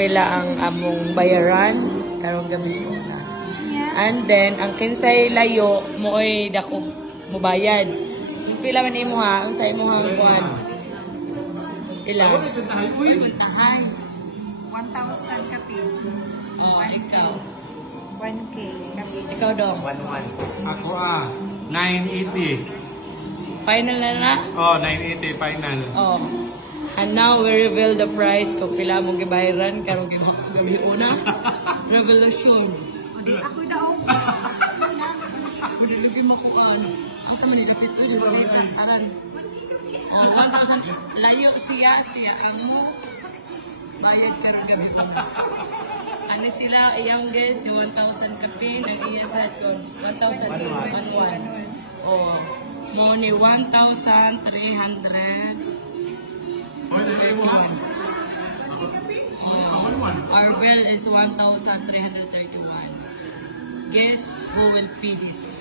pila ang among bayaran karong gabi una. And then ang kinsay layo mo'y dako mo bayad. Pila man imo ha, unsa imong kuan? Pila? Uy, tahay. 1,000 kapin. Oh, ikaw. 1K kapin. Ikaw dong. 1-1. Ako 980. Final na na? Oh, 980 final. Oh. And now we reveal the price kung pila mong gibayaran karong gabi una. Revolution. Ako daw. Ako lagi mo ko ano. Asa man ni kapit ko gibayaran aran. 1,000 layo siya amo. Bayad karong gabi una. Ano sila youngest 1,000 kapin ang iya sa 1,000 Oh. Mo ni 1,300. Our bill is 1,331. Guess who will pay this?